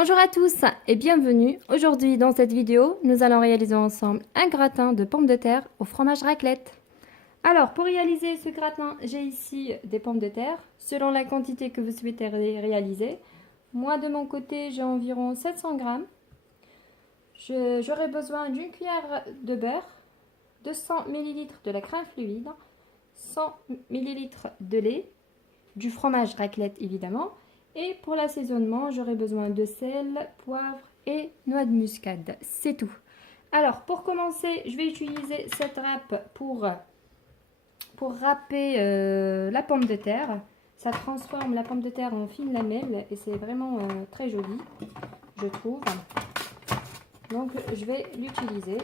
Bonjour à tous et bienvenue. Aujourd'hui dans cette vidéo, nous allons réaliser ensemble un gratin de pommes de terre au fromage raclette. Alors pour réaliser ce gratin, j'ai ici des pommes de terre selon la quantité que vous souhaitez réaliser. Moi de mon côté, j'ai environ 700 grammes. J'aurai besoin d'une cuillère de beurre, 200 ml de la crème fluide, 100 ml de lait, du fromage raclette évidemment. Et pour l'assaisonnement, j'aurai besoin de sel, poivre et noix de muscade. C'est tout. Alors, pour commencer, je vais utiliser cette râpe pour râper la pomme de terre. Ça transforme la pomme de terre en fine lamelle et c'est vraiment très joli, je trouve. Donc, je vais l'utiliser.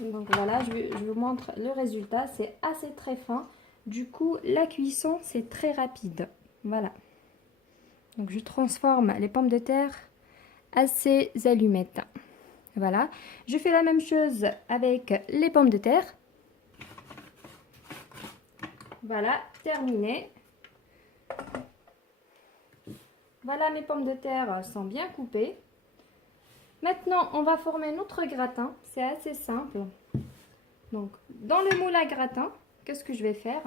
Donc voilà, je vous montre le résultat. C'est assez très fin. Du coup, la cuisson, c'est très rapide. Voilà. Donc, je transforme les pommes de terre à ces allumettes. Voilà. Je fais la même chose avec les pommes de terre. Voilà, terminé. Voilà, mes pommes de terre sont bien coupées. Maintenant, on va former notre gratin. C'est assez simple. Donc, dans le moule à gratin, qu'est-ce que je vais faire?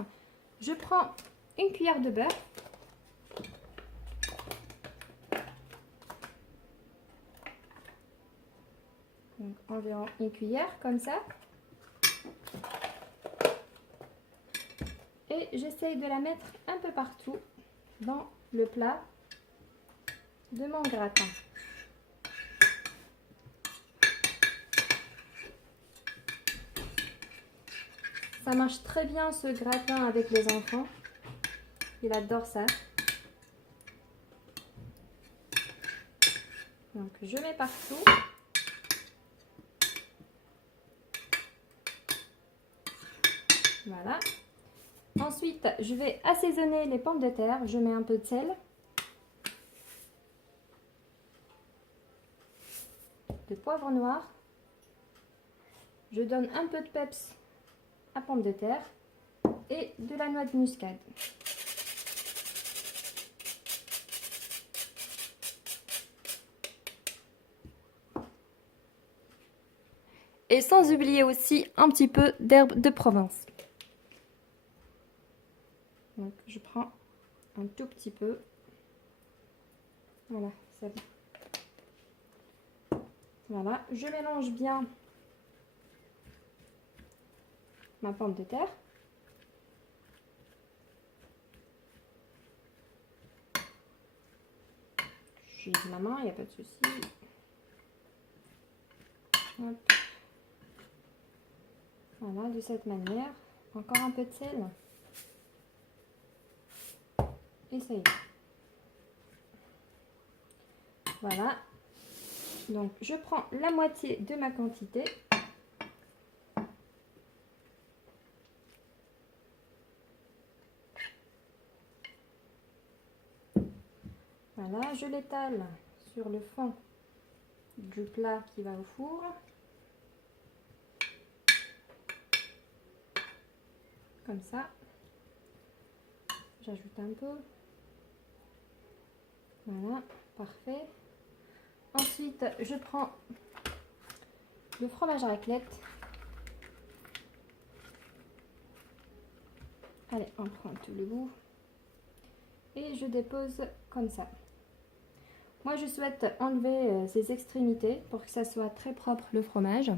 Je prends une cuillère de beurre. Donc, environ une cuillère, comme ça. Et j'essaye de la mettre un peu partout dans le plat de mon gratin. Ça marche très bien ce gratin avec les enfants. Il adore ça. Donc je mets partout. Voilà. Ensuite, je vais assaisonner les pommes de terre. Je mets un peu de sel. De poivre noir. Je donne un peu de peps à pommes de terre. Et de la noix de muscade. Et sans oublier aussi un petit peu d'herbe de Provence. Donc je prends un tout petit peu. Voilà, c'est bon. Voilà, je mélange bien ma pomme de terre. J'utilise ma main, il n'y a pas de souci. Hop. Voilà, de cette manière. Encore un peu de sel. Et ça y est. Voilà. Donc, je prends la moitié de ma quantité. Voilà, je l'étale sur le fond du plat qui va au four. Comme ça. J'ajoute un peu. Voilà, parfait. Ensuite, je prends le fromage raclette. Allez, on prend tout le bout. Et je dépose comme ça. Moi, je souhaite enlever ces extrémités pour que ça soit très propre le fromage.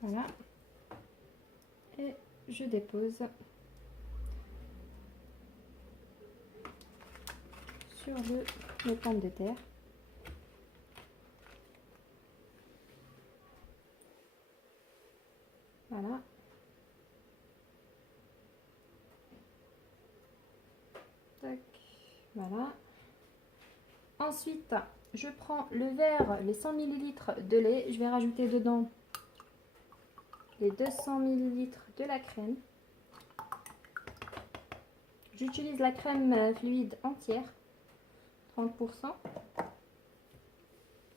Voilà. Et je dépose sur les pommes de terre. Voilà. Tac. Voilà. Ensuite, je prends le verre, les 100 ml de lait. Je vais rajouter dedans les 200 ml de la crème. J'utilise la crème fluide entière, 30%.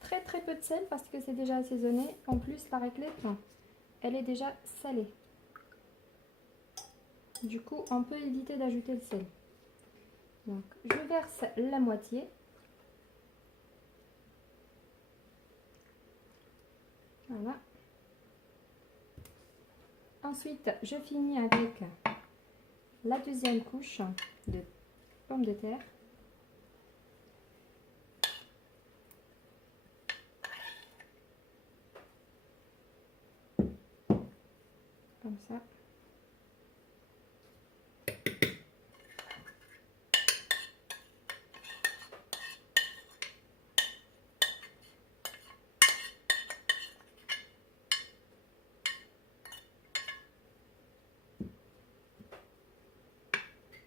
Très très peu de sel parce que c'est déjà assaisonné. En plus, la raclette, elle est déjà salée. Du coup, on peut éviter d'ajouter le sel. Donc, je verse la moitié. Voilà. Ensuite, je finis avec la deuxième couche de pommes de terre. Comme ça.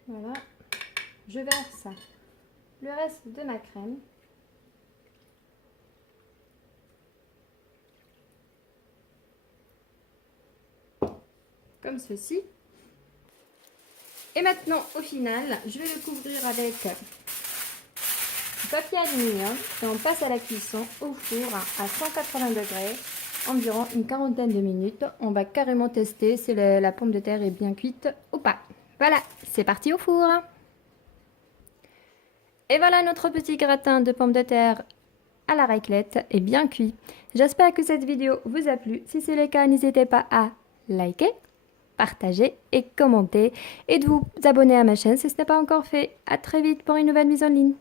Voilà. Je verse le reste de ma crème. Comme ceci. Et maintenant, au final, je vais le couvrir avec du papier aluminium et on passe à la cuisson au four à 180 degrés, environ une quarantaine de minutes. On va carrément tester si la pomme de terre est bien cuite ou pas. Voilà, c'est parti au four. Et voilà, notre petit gratin de pommes de terre à la raclette est bien cuit. J'espère que cette vidéo vous a plu. Si c'est le cas, n'hésitez pas à liker, partager et commenter et de vous abonner à ma chaîne si ce n'est pas encore fait. À très vite pour une nouvelle mise en ligne.